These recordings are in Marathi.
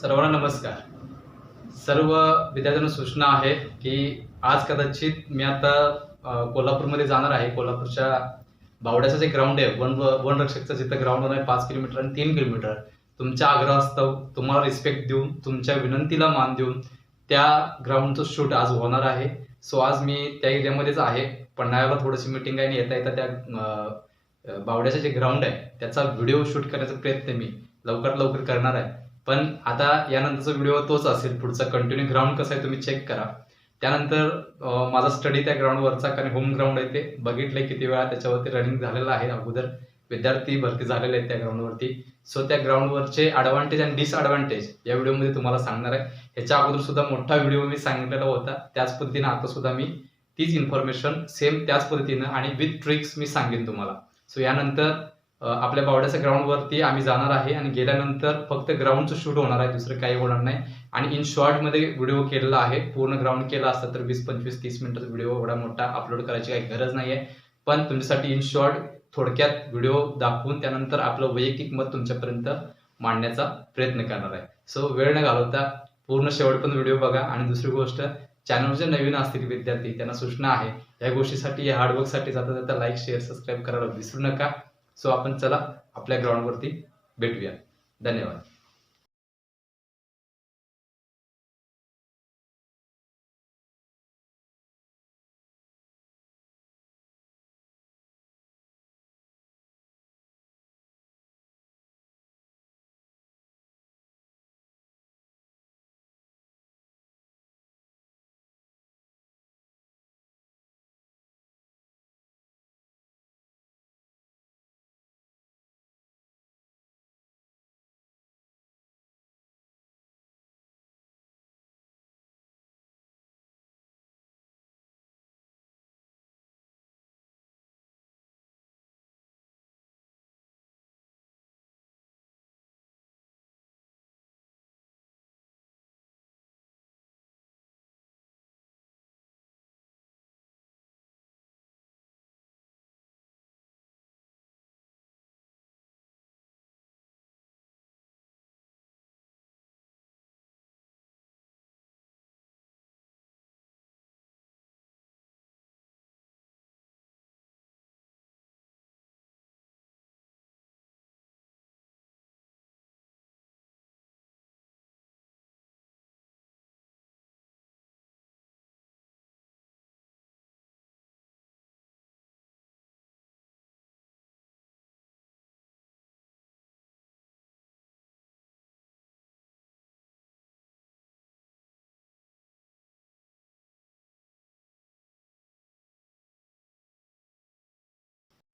सर्वांना नमस्कार. सर्व विद्यार्थ्यांना सूचना आहे की आज कदाचित मी आता कोल्हापूरमध्ये जाणार आहे. कोल्हापूरच्या बावड्याचं जे ग्राउंड आहे वन वन रक्षकचं जिथं ग्राउंड आहे पाच किलोमीटर आणि तीन किलोमीटर. तुमच्या आग्रहास्तव तुम्हाला रिस्पेक्ट देऊन तुमच्या विनंतीला मान देऊन त्या ग्राउंडचं शूट आज होणार आहे. सो आज मी त्या एरियामध्येच आहे. पन्हाळ्याला थोडीशी मीटिंग आहे आणि येता येता त्या बावड्याचं जे ग्राउंड आहे त्याचा व्हिडिओ शूट करण्याचा प्रयत्न मी लवकरात लवकर करणार आहे. पण आता यानंतरचा व्हिडिओ तोच असेल पुढचा कंटिन्यू ग्राउंड कसं आहे तुम्ही चेक करा. त्यानंतर माझा स्टडी त्या ग्राउंडवरचा कारण होम ग्राउंड आहे ते. बघितलंय किती वेळा त्याच्यावरती रनिंग झालेलं आहे. अगोदर विद्यार्थी भरती झालेले आहेत त्या ग्राउंडवरती सो त्या ग्राउंडवरचे ॲडव्हान्टेज आणि डिसएडव्हान्टेज या व्हिडिओमध्ये तुम्हाला सांगणार आहे. ह्याच्या अगोदर सुद्धा मोठा व्हिडिओ मी सांगितलेला होता. त्याच पद्धतीनं आता सुद्धा मी तीच इन्फॉर्मेशन सेम त्याच पद्धतीनं आणि विथ ट्रिक्स मी सांगेन तुम्हाला. सो यानंतर आपल्या बावड्याच्या ग्राउंडवरती आम्ही जाणार आहे आणि गेल्यानंतर फक्त ग्राउंडचं शूट होणार आहे दुसरं काही होणार नाही. आणि इन शॉर्टमध्ये व्हिडिओ केलेला आहे पूर्ण ग्राउंड केला असता तर वीस पंचवीस तीस मिनिटाचा व्हिडिओ एवढा मोठा अपलोड करायची काही गरज नाही आहे पण तुमच्यासाठी इन शॉर्ट थोडक्यात व्हिडिओ दाखवून त्यानंतर आपलं वैयक्तिक मत तुमच्यापर्यंत मांडण्याचा प्रयत्न करणार आहे. सो वेळ न घालवता पूर्ण शेवटपर्यंत व्हिडिओ बघा. आणि दुसरी गोष्ट चॅनल जे नवीन असतील विद्यार्थी त्यांना सूचना आहे या गोष्टीसाठी या हार्डवर्कसाठी जाता जाता लाईक शेअर सबस्क्राईब करायला विसरू नका. सो आपण चला आपल्या ग्राउंडवरती भेटूया. धन्यवाद.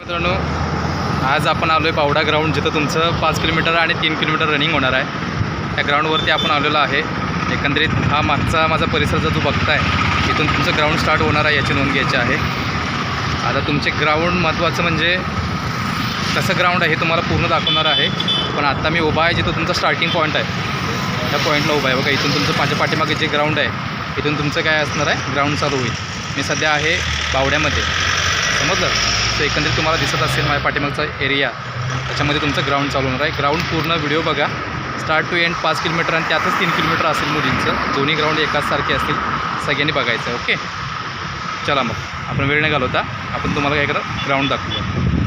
मित्रांनो आज आपण आलो आहे पावडा ग्राउंड जिथं तुमचं पाच किलोमीटर आणि तीन किलोमीटर रनिंग होणार आहे. त्या ग्राउंडवरती आपण आलेलो आहे. एकंदरीत हा मागचा माझा परिसर जो तू बघताय इथून तुमचं ग्राउंड स्टार्ट होणार आहे याची नोंद घ्यायची आहे. आता तुमचे ग्राउंड महत्त्वाचं म्हणजे कसं ग्राउंड आहे हे तुम्हाला पूर्ण दाखवणार आहे. पण आत्ता मी उभा आहे जिथं तुमचा स्टार्टिंग पॉईंट आहे. त्या पॉईंटला उभा आहे. बघा इथून तुमचं माझ्या पाठीमागे जे ग्राउंड आहे इथून तुमचं काय असणार आहे? ग्राउंड चालू होईल. मी सध्या आहे बावड्यामध्ये. समजलं? तर एकंदरीत तुम्हाला दिसत असेल माझ्या पाठीमागचा एरिया त्याच्यामध्ये तुमचं ग्राउंड चालू होणार आहे. ग्राउंड पूर्ण व्हिडिओ बघा. स्टार्ट टू एंड पाच किलोमीटर आणि त्यातच तीन किलोमीटर असेल मुलींचं. दोन्ही ग्राउंड एकाच सारखे असतील. सगळ्यांनी बघायचं आहे ओके चला मग. आपण वेळ नाही घालवता. आपण तुम्हाला काय करा ग्राउंड दाखवूया.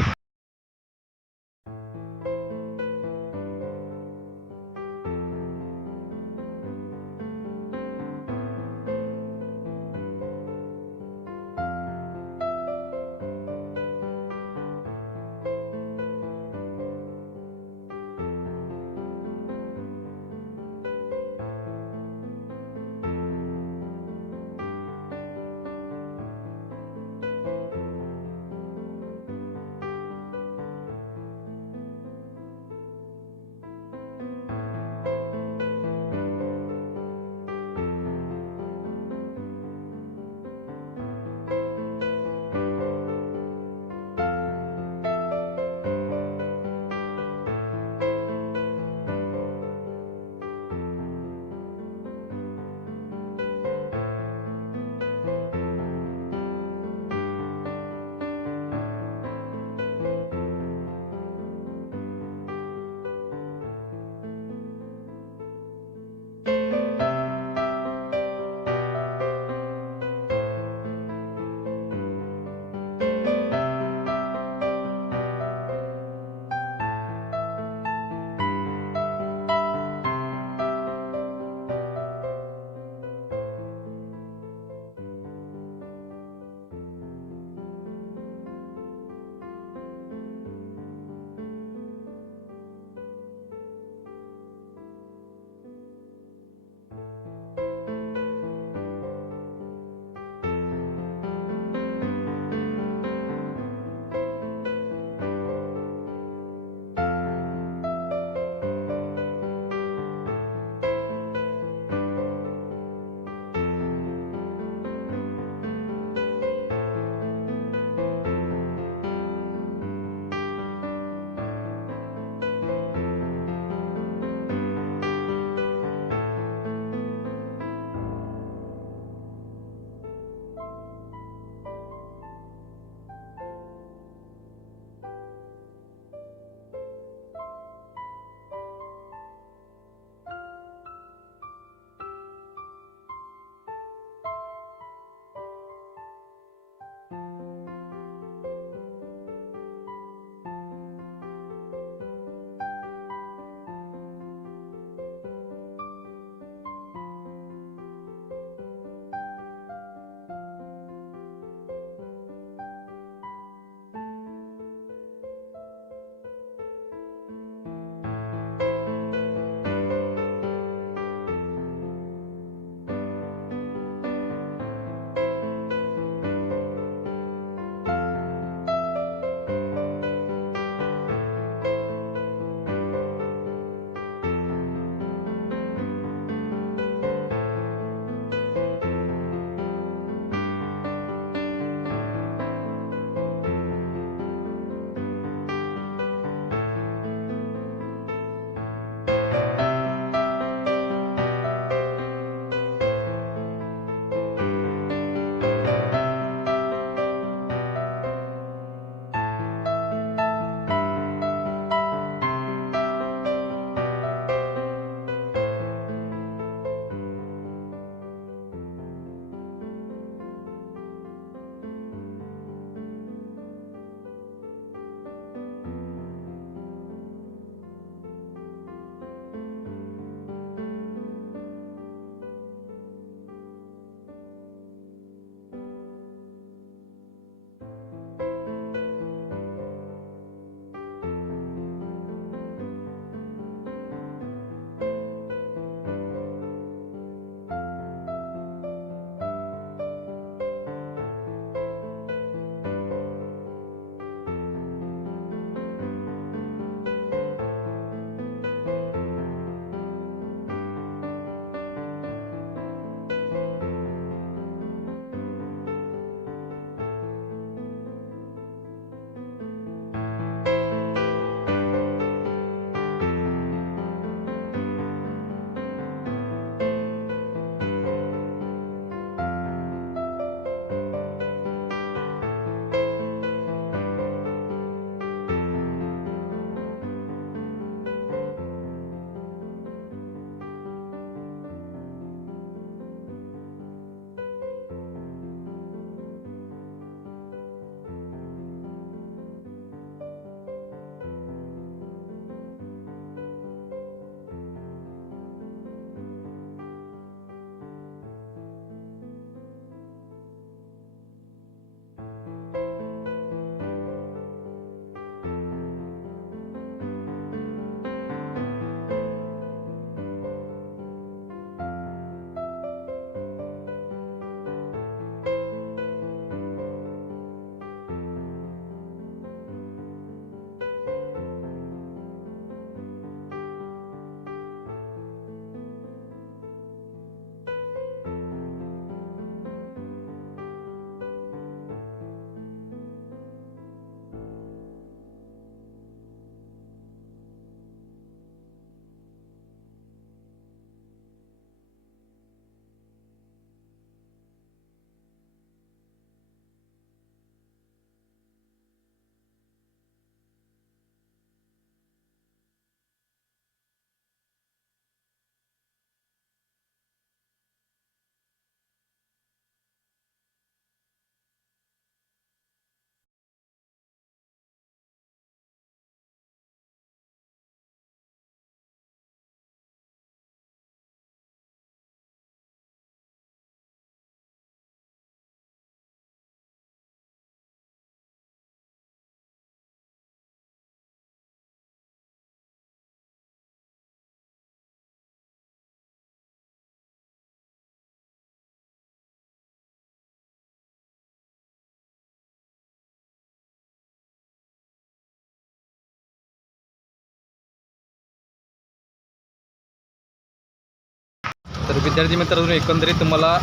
तर विद्यार्थी मित्रांनो एकंदरीत तुम्हाला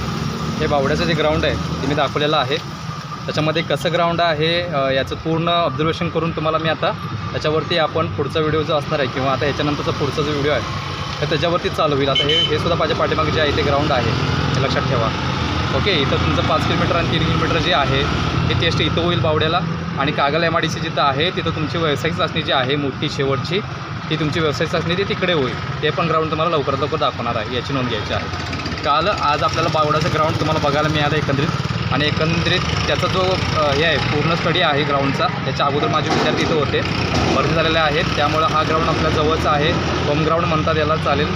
हे बावड्याचं जे ग्राउंड आहे ते मी दाखवलेलं आहे. त्याच्यामध्ये कसं ग्राउंड आहे याचं पूर्ण ऑब्झर्वेशन करून तुम्हाला मी आता त्याच्यावरती आपण पुढचा व्हिडिओ जो असणार आहे किंवा आता याच्यानंतरचा पुढचा जो व्हिडिओ आहे तर त्याच्यावरती चालू होईल आता हे हे सुद्धा माझ्या पाठीमागे जे आहे ते ग्राउंड आहे हे लक्षात ठेवा. ओके इथं तुमचं पाच किलोमीटर आणि तीन किलोमीटर जे आहे ते टेस्ट इथं होईल बावड्याला. आणि Kagal M I D C जिथं आहे तिथं तुमची व्यावसायिक चाचणी जी आहे मोठी शेवटची ती तुमची व्यावसायिक चाचणी ती तिकडे होईल. ते पण ग्राउंड तुम्हाला लवकरात लवकर दाखवणार आहे याची नोंद घ्यायची आहे. काल आज आपल्याला बावडाचं ग्राउंड तुम्हाला बघायला मिळालं एकंदरीत. आणि एकंदरीत त्याचा जो हे आहे पूर्ण स्टडी आहे ग्राउंडचा त्याच्या अगोदर माझे विद्यार्थी इथं होते. भरती झालेले आहेत. त्यामुळं हा ग्राउंड आपल्या जवळचा आहे. होम ग्राउंड म्हणतात याला चालेल.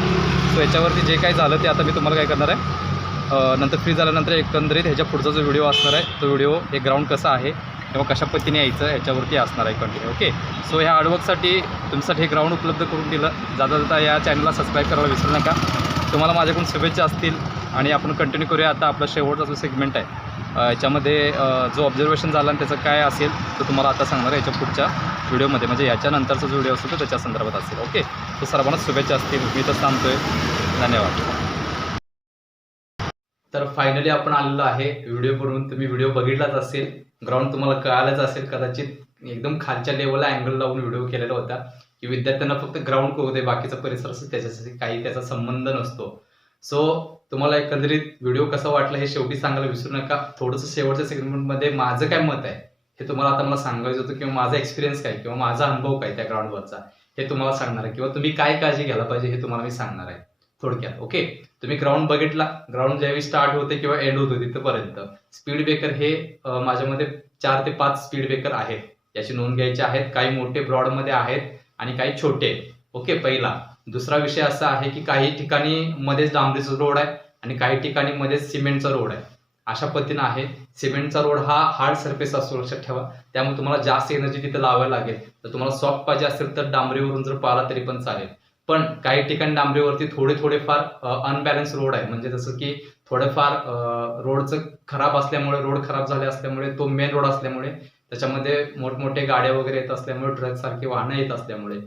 सो याच्यावरती जे काही झालं ते आता मी तुम्हाला काय करणार आहे. नंतर फ्री झाल्यानंतर एकंदरीत ह्याच्या पुढचा जो व्हिडिओ असणार आहे तो व्हिडिओ हे ग्राउंड कसं आहे किंवा कशा पद्धतीने यायचं ह्याच्यावरती असणार आहे कंटिन्यू ओके सो ह्या हार्डवर्कसाठी तुमच्यासाठी हे ग्राउंड उपलब्ध करून दिलं. जाता जाता या चॅनलला सबस्क्राईब करायला विसरू नका. तुम्हाला माझ्याकडून शुभेच्छा असतील आणि आपण कंटिन्यू करूया. आता आपला शेवटचा जो सेगमेंट आहे. याच्यामध्ये जो ऑब्झर्वेशन झाला आणि त्याचं काय असेल तो तुम्हाला आता सांगणार आहे याच्या पुढच्या व्हिडिओमध्ये. म्हणजे याच्यानंतरचा जो व्हिडिओ असतो तो त्याच्या संदर्भात असेल ओके तो सर्वांना शुभेच्छा असतील. मी तर आहे धन्यवाद. तर फायनली आपण आलेलो आहे व्हिडिओ करून तुम्ही व्हिडिओ बघितलाच असेल. ग्राउंड तुम्हाला कळालंच असेल. कदाचित एकदम खालच्या लेवलला अँगल लावून व्हिडिओ केलेला होता. की विद्यार्थ्यांना फक्त ग्राउंड कळू दे बाकीचा परिसर असेल त्याच्यासाठी काही त्याचा संबंध नसतो. सो तुम्हाला एकंदरीत व्हिडिओ कसा वाटला हे शेवटी सांगायला विसरू नका. थोडंसं शेवटच्या सेगमेंटमध्ये माझं काय मत आहे हे तुम्हाला आता मला सांगायचं होतं किंवा माझा एक्सपिरियन्स काय किंवा माझा अनुभव काय त्या ग्राउंडवरचा हे तुम्हाला सांगणार आहे. किंवा तुम्ही काय काळजी घ्यायला पाहिजे हे तुम्हाला मी सांगणार आहे. थोडक्यात ओके तुम्ही ग्राउंड बघितला ग्राउंड ज्यावेळी स्टार्ट होते किंवा एंड होते तिथपर्यंत. स्पीड ब्रेकर हे माझ्या माझ्यामध्ये चार ते पाच स्पीड ब्रेकर आहेत. याची नोंद घ्यायची आहेत. काही मोठे ब्रॉडमध्ये आहेत आणि काही छोटे. ओके पहिला. दुसरा विषय असा आहे की काही ठिकाणी मध्येच डांबरीचा रोड आहे आणि काही ठिकाणी मध्येच सिमेंटचा रोड आहे. अशा पद्धतीनं आहे. सिमेंटचा रोड हा हार्ड सरफेस असतो लक्षात ठेवा. त्यामुळे तुम्हाला जास्त एनर्जी तिथे लावायला लागेल. तर तुम्हाला सॉफ्ट पाहिजे असेल तर डांबरीवरून जर पाहिला तरी पण चालेल. पण काही ठिकाणी डांबरीवरती थोडे थोडेफार अनबॅलन्स रोड आहे. म्हणजे जसं की थोडंफार रोडचं खराब असल्यामुळे रोड खराब झाले असल्यामुळे तो मेन रोड असल्यामुळे त्याच्यामध्ये मोठमोठे गाड्या वगैरे येत असल्यामुळे ट्रक सारखी वाहनं येत असल्यामुळे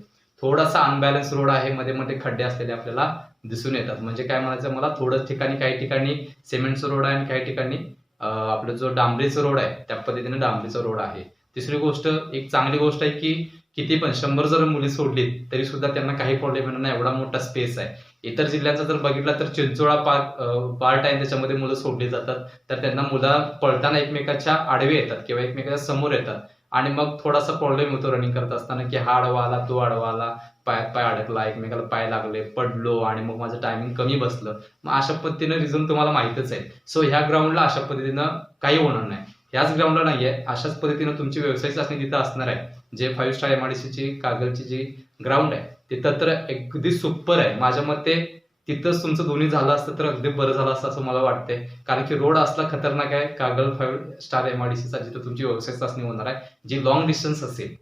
थोडासा अनबॅलन्स रोड आहे. मध्ये मध्ये खड्डे असलेले आपल्याला दिसून येतात. म्हणजे काय म्हणायचं मला थोडं ठिकाणी काही ठिकाणी सिमेंटचं रोड आहे आणि काही ठिकाणी आपलं जो डांबरीचं रोड आहे त्या पद्धतीने डांबरीचं रोड आहे. तिसरी गोष्ट एक चांगली गोष्ट आहे की किती पण शंभर जर मुली सोडली तरी सुद्धा त्यांना काही प्रॉब्लेम येणार नाही. एवढा मोठा स्पेस आहे. इतर जिल्ह्यांचा जर बघितला तर चिंचोळा पार्क पार्ट आहे त्याच्यामध्ये मुलं सोडली जातात. तर त्यांना मुलं पळताना एकमेकाच्या आडवे येतात किंवा एकमेकाच्या समोर येतात. आणि मग थोडासा प्रॉब्लेम होतो रनिंग करत असताना की हा आडवा आला तो आडवा आला पायात पाय अडकला एकमेकाला पाय लागले पडलो आणि मग माझं टायमिंग कमी बसलं. मग अशा पद्धतीनं रिझन तुम्हाला माहितच आहे. सो ह्या ग्राउंडला अशा पद्धतीनं काही होणार नाही. ह्याच ग्राउंडला नाहीये. अशाच पद्धतीनं तुमची व्यवसाय चाचणी तिथं असणार आहे. जे फाईव्ह स्टार एमआयडीसीची कागलची जी ग्राउंड आहे तिथं तर अगदी सुपर आहे. माझ्या मते तिथंच तुमचं दोन्ही झालं असतं तर अगदी बरं झालं असतं असं मला वाटतंय. कारण की रोड असला खतरनाक आहे कागल फाईव्ह स्टार एमआयडीसीचा जिथं तुमची व्यवसाय चाचणी होणार आहे जी लॉंग डिस्टन्स असेल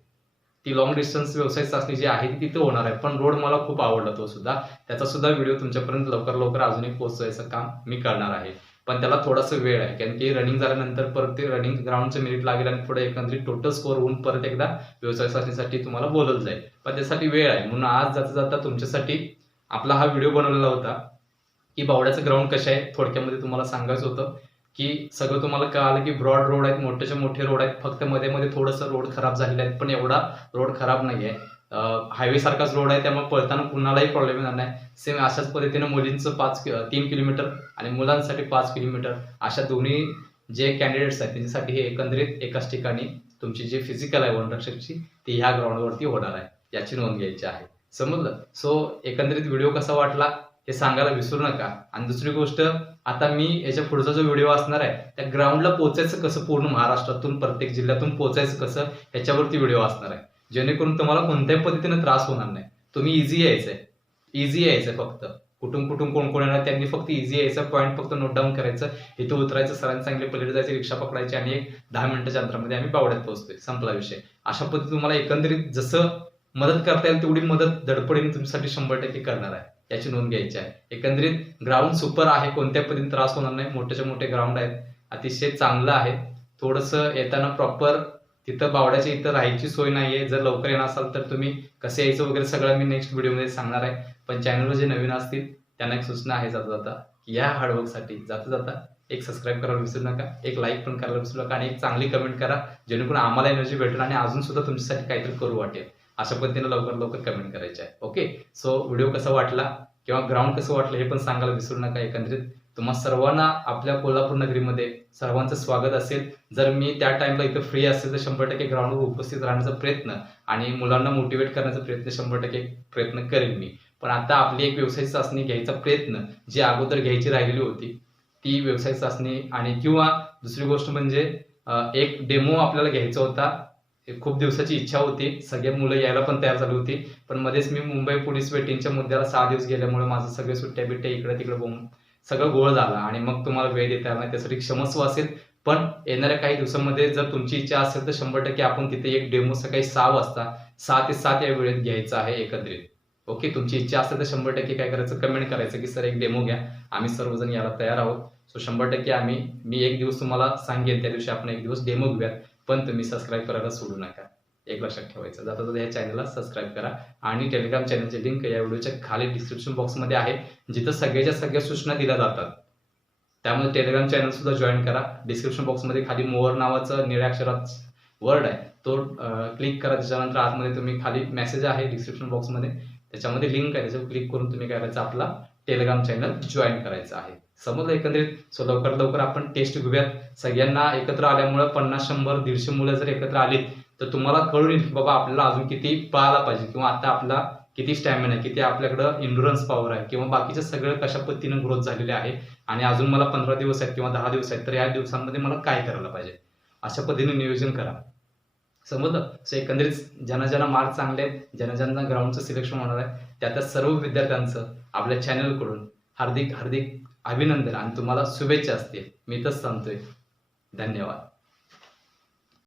ती लॉंग डिस्टन्स व्यवसाय चाचणी जी आहे ती तिथं होणार आहे. पण रोड मला खूप आवडला तो सुद्धा. त्याचा सुद्धा व्हिडिओ तुमच्यापर्यंत लवकर लवकर अजूनही पोहोचवायचं काम मी करणार आहे. पण त्याला थोडासा वेळ आहे. कारण की रनिंग झाल्यानंतर परत ते रनिंग ग्राउंडचं मिनिट लागेल आणि पुढे एकंदरीत टोटल स्कोअर होऊन परत एकदा व्यवसाय चाचणीसाठी तुम्हाला बोलत जाईल. पण त्यासाठी वेळ आहे. म्हणून आज जाता जाता तुमच्यासाठी आपला हा व्हिडिओ बनवलेला होता की बावड्याचं ग्राउंड कसं आहे थोडक्यामध्ये तुम्हाला सांगायचं होतं की सगळं तुम्हाला कळालं की ब्रॉड रोड आहेत मोठेचे मोठे रोड आहेत फक्त मध्ये मध्ये थोडंसं रोड खराब झालेले आहेत पण एवढा रोड खराब नाही आहे हायवे सारखाच रोड आहे त्यामुळे पळताना कुणालाही प्रॉब्लेम येणार नाही. सेम अशाच पद्धतीने मुलींचं पाच कि- तीन किलोमीटर आणि मुलांसाठी पाच किलोमीटर. अशा दोन्ही जे कॅन्डिडेट्स आहेत त्यांच्यासाठी हे एकंदरीत एकाच ठिकाणी तुमची जी फिजिकल आहे वनरक्षकची ती ह्या ग्राउंडवरती होणार आहे. याची नोंद घ्यायची आहे. समजलं? सो एकंदरीत व्हिडिओ कसा वाटला हे सांगायला विसरू नका. आणि दुसरी गोष्ट आता मी याच्या पुढचा जो व्हिडिओ असणार आहे त्या ग्राउंडला पोचायचं कसं? पूर्ण महाराष्ट्रातून प्रत्येक जिल्ह्यातून पोचायचं कसं? ह्याच्यावरती व्हिडिओ असणार आहे. जेणेकरून तुम्हाला कोणत्याही पद्धतीने त्रास होणार नाही. तुम्ही इझी यायचंय. इझी यायचंय फक्त. कुठून कुठून कोण कोण येणार त्यांनी फक्त इझी यायचं पॉईंट फक्त नोट डाऊन करायचं. इथं उतरायचं सरांनी सांगितले पलीकडे जायचं रिक्षा पकडायची आणि एक दहा मिनिटाच्या अंतरामध्ये आम्ही बावड्यात पोहोचतोय. संपला विषय. अशा पद्धती तुम्हाला एकंदरीत जसं मदत करता येईल तेवढी मदत धडपडीने तुमच्यासाठी शंभर टक्के करणार आहे. याची नोंद घ्यायची आहे. एकंदरीत ग्राउंड सुपर आहे कोणत्या पद्धतीने त्रास होणार नाही. मोठेच्या मोठे ग्राउंड आहेत. अतिशय चांगलं आहे. थोडंसं येताना प्रॉपर तिथं बावड्याच्या इथं राहायची सोय नाहीये. जर लवकर येणार असाल तर तुम्ही कसं यायचं वगैरे सगळं मी नेक्स्ट व्हिडिओमध्ये सांगणार आहे. पण चॅनलवर जे नवीन असतील त्यांना एक सूचना आहे जाता जाता की या हार्डवर्कसाठी जाता जाता एक सबस्क्राईब करायला विसरू नका एक लाईक पण करायला विसरू नका आणि एक चांगली कमेंट करा जेणेकरून आम्हाला एनर्जी भेटेल आणि अजून सुद्धा तुमच्यासाठी काहीतरी करू वाटेल. अशा पद्धतीने लवकर लवकर कमेंट करायचे आहे. ओके सो व्हिडिओ कसा वाटला किंवा ग्राउंड कसं वाटलं हे पण सांगायला विसरू नका. एकंदरीत तुम्हा सर्वांना आपल्या कोल्हापूर नगरीमध्ये सर्वांचं स्वागत असेल. जर मी त्या टाइमला इथं फ्री असेल तर शंभर टक्के ग्राउंडवर उपस्थित राहण्याचा प्रयत्न आणि मुलांना मोटिवेट करण्याचा प्रयत्न शंभर टक्के प्रयत्न करेन मी. पण आता आपली एक व्यवसाय चाचणी घ्यायचा प्रयत्न जी अगोदर घ्यायची राहिलेली होती ती व्यवसाय चाचणी आणि किंवा दुसरी गोष्ट म्हणजे एक डेमो आपल्याला घ्यायचा होता. एक खूप दिवसाची इच्छा होती. सगळे मुलं यायला पण तयार झाली होती. पण मध्येच मी मुंबई पोलीस वेटिंगच्या मुद्द्याला सहा दिवस गेल्यामुळे माझं सगळे सुट्ट्या बिट्ट्या इकडे तिकडे बोंब सगळं गोळ झाला आणि मग तुम्हाला वेळ देता येणार नाही त्यासाठी क्षमस्व असेल. पण येणाऱ्या काही दिवसांमध्ये जर तुमची इच्छा असेल तर शंभर टक्के आपण तिथे एक डेमो सकाळी सहा वाजता सहा ते सात या वेळेत घ्यायचा आहे एकत्रित ओके तुमची इच्छा असेल तर शंभर टक्के काय करायचं? कमेंट करायचं की सर एक डेमो घ्या. आम्ही सर्वजण यायला तयार आहोत. सो शंभर टक्के आम्ही मी एक दिवस तुम्हाला सांगेन त्या दिवशी आपण एक दिवस डेमो घेऊयात. पण तुम्ही सबस्क्राईब करायला सोडू नका. एक लक्षात ठेवायचं. जाता जाता या चॅनलला सबस्क्राईब करा. आणि टेलिग्राम चॅनलची लिंक या व्हिडिओच्या खाली डिस्क्रिप्शन बॉक्समध्ये आहे. जिथं सगळ्याच्या सगळ्या सूचना दिल्या जातात. त्यामुळे टेलिग्राम चॅनल सुद्धा जॉईन करा. डिस्क्रिप्शन बॉक्समध्ये खाली मोअर नावाचं निळ्या अक्षरात वर्ड आहे. तो क्लिक करा. त्याच्यानंतर आतमध्ये तुम्ही खाली मेसेज आहे डिस्क्रिप्शन बॉक्समध्ये त्याच्यामध्ये लिंक आहे. त्याच्यावर क्लिक करून तुम्ही काय करायचं? आपला टेलिग्राम चॅनल जॉईन करायचं आहे. समजलं एकंदरीत? सो लवकर लवकर आपण टेस्ट घेऊयात. सगळ्यांना एकत्र आल्यामुळे पन्नास शंभर दीडशे मुलं जर एकत्र आलीत तर तुम्हाला कळून येईल की बाबा आपल्याला अजून किती पळायला पाहिजे किंवा आता आपला किती स्टॅमिना आहे किती आपल्याकडं इन्डुरन्स पॉवर आहे किंवा बाकीचं सगळं कशा पद्धतीनं ग्रोथ झालेले आहे आणि अजून मला पंधरा दिवस आहेत किंवा दहा दिवस आहेत तर या दिवसांमध्ये मला काय करायला पाहिजे? अशा पद्धतीने नियोजन करा. समजलं? सो एकंदरीत ज्यांना ज्यांना मार्क चांगले आहेत ज्यांना ज्यांना ग्राउंडचं सिलेक्शन होणार आहे त्या त्या सर्व विद्यार्थ्यांचं आपल्या चॅनलकडून हार्दिक हार्दिक अभिनंदन आणि तुम्हाला शुभेच्छा असतील. मी तर सांगतोय. धन्यवाद.